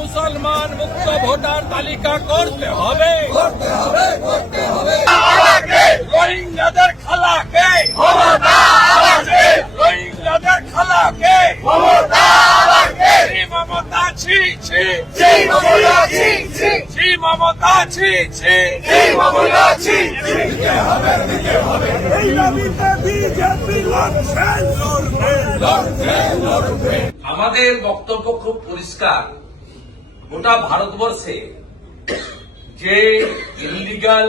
মুসলমান মুক্ত ভোটার তালিকা করতে হবে। রোহিঙ্গাদের খালাকে রোহিঙ্গাদের খালাকে মমতা ছি ছি ছি মমতা ছি ছি মমতা ছি। আমাদের বক্তব্য খুব পরিষ্কার। গোটা ভারতবর্ষে যে ইলিগাল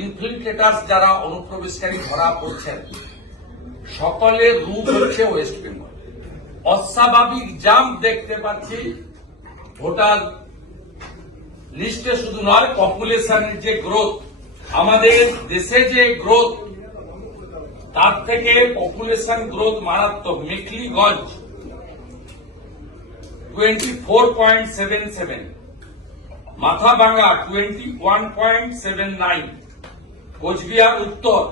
ইনফিল্ট্রেটার্স যারা অনুপ্রবেশকারী ধরা পড়ছেন সকলের রূপ হচ্ছে ওয়েস্ট বেঙ্গল। অস্বাভাবিক জাম্প দেখতে পাচ্ছি ভোটার লিস্টে, শুধু নয় পপুলেশনের যে গ্রোথ, আমাদের দেশে যে গ্রোথ তার থেকে পপুলেশন গ্রোথ মারাত্মক। মেখলিগঞ্জ 24.77, মাথাভাঙ্গা 21.79, কোচবিহার উত্তর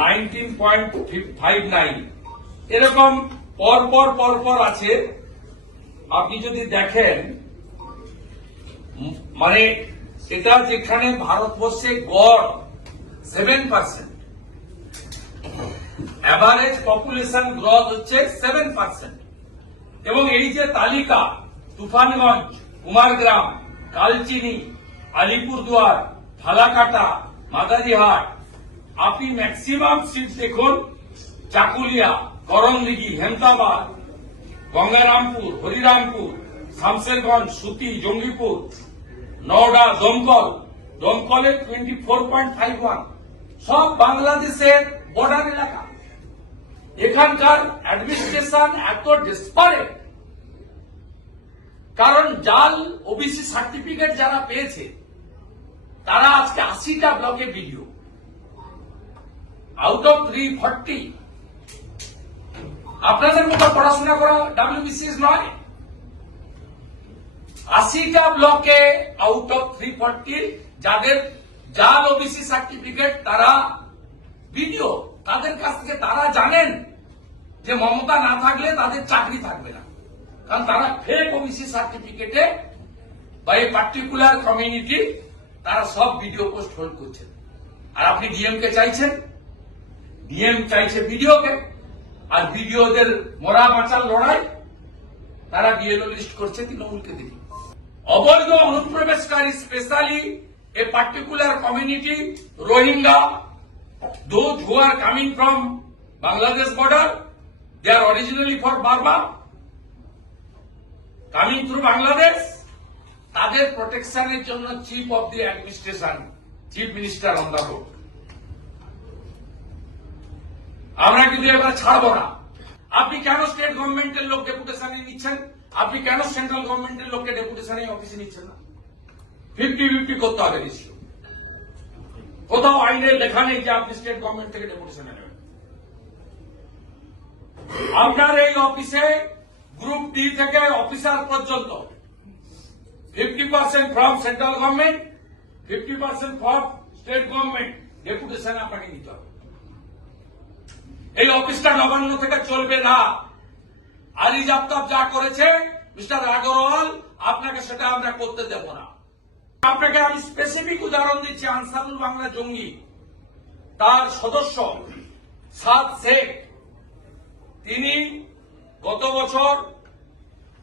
19.59, এরকম পরপর আছে। আপনি যদি দেখেন মানে এটা যেখানে ভারতবর্ষে গড় 7%, এভারেজ পপুলেশন গ্রোথ হচ্ছে 7%। এবং এই যে তালিকা, তুফানগঞ্জ, কুমারগ্রাম, কালচিনি, আলিপুরদুয়ার, ফালাকাটা, মাদারিহাট, আপনি ম্যাক্সিমাম সিট দেখুন চাকুলিয়া, করণদিঘি, হেমতাবাদ, গঙ্গারামপুর, হরিরামপুর, শামশেরগঞ্জ, সুতি, জঙ্গিপুর, নওডা, দমকলে 24.51, সব বাংলাদেশের বর্ডার এলাকা। এখানকার অ্যাডমিনিস্ট্রেশন এত ডেসপারেট, কারণ জাল ওবিসি সার্টিফিকেট যারা পেয়েছে তারা আজকে 80টা ব্লকে ভিডিও, আউট অফ 340। আপনাদের মতো পড়াশোনা করা ডাব্লিউবিসিএস নয়। 80টা ব্লকে আউট অফ 340 যাদের জাল ওবিসি সার্টিফিকেট, তারা ভিডিও, তাদের কাছ থেকে তারা জানেন যে মমতা না থাকলে তাদের চাকরি থাকবে না, কারণ তারা ফেক ওবিসি সার্টিফিকেটে বা এই পার্টিকুলার কমিউনিটি তারা সব ভিডিও পোস্ট হোল্ড করছেন। আর আপনি ডিএম কে চাইছেন, ডিএম চাইছে ভিডিওকে, আর ভিডিওদের মরা বাঁচার লড়াই তারা বিএলও লিস্ট করছে তৃণমূলকে দিয়ে। অবৈধ অনুপ্রবেশকারী, specially a particular community Rohingya, those who are coming from Bangladesh border, they are originally for Burma, coming through Bangladesh, তাদের প্রোটেকশনের জন্য chief of the administration, chief minister on the road. আমরা কিন্তু এবার ছাড়বো না। আপনি কেন স্টেট গভর্নমেন্টের লোক ডেপুটেশনে নিচ্ছেন? আপনি কেন সেন্ট্রাল গভর্নমেন্টের লোককে ডেপুটেশনে অফিসে নিচ্ছেন না? 50-50 করতে হবে নিশ্চয়। কোথাও আইনে লেখা নেই যে আপনি স্টেট গভর্নমেন্ট থেকে ডেপুটেশনে নেবেন। আপনার এই অফিসে গ্রুপ ডি থেকে অফিসার পর্যন্ত 50% from central government, 50% from state government deputation আপনাকে নিতে হবে। এই অফিসটা নবান্ন থেকে চলবে না। আলী জাফতাব যা করেছে মিস্টার আগরওয়াল, আপনাকে সেটা আমরা করতে দেব না। আপনাকে আমি স্পেসিফিক উদাহরণ দিচ্ছি। আনসারুল বাংলা জঙ্গি, তার সদস্য সাদ শেখ, তিনি গত বছর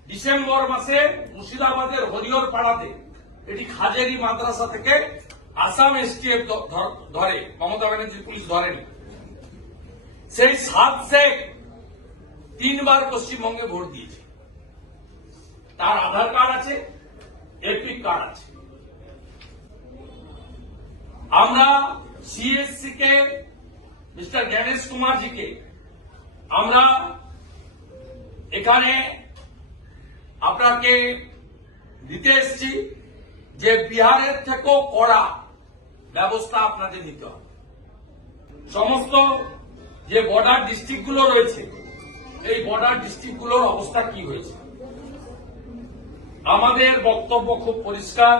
ডিসেম্বর মাসে মুর্শিদাবাদের হরিহর পাড়াতে, এটি খাজেরি মাদ্রাসা থেকে আসাম এসটিএফ ধরে, মমতা ব্যানার্জি পুলিশ ধরেনি। সেই সাদ শেখ 3 বার পশ্চিমবঙ্গে ভোট দিয়েছে। তার আধার কার্ড আছে, এপিক কার্ড আছে। আমরা সিএসসি কে, মিস্টার গণেশ কুমারজিকে আমরা এখানে আপনাকে দিতে এসেছি যে বিহারের থেকেও কড়া ব্যবস্থা আপনাদের নিতে হবে। সমস্ত যে বর্ডার ডিস্ট্রিক্টগুলো রয়েছে, এই বর্ডার ডিস্ট্রিক্টগুলোর অবস্থা কি হয়েছে? আমাদের বক্তব্য খুব পরিষ্কার।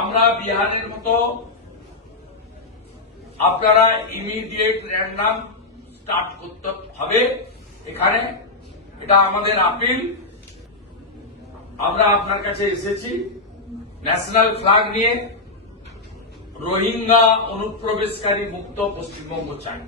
আমরা বিহারের মতো আপনারা ইমিডিয়েট র্যান্ডাম স্টার্ট করতে হবে এখানে, এটা আমাদের আপিল। আমরা আপনার কাছে এসেছি ন্যাশনাল ফ্ল্যাগ নিয়ে, রোহিঙ্গা অনুপ্রবেশকারী মুক্ত পশ্চিমবঙ্গ চাই।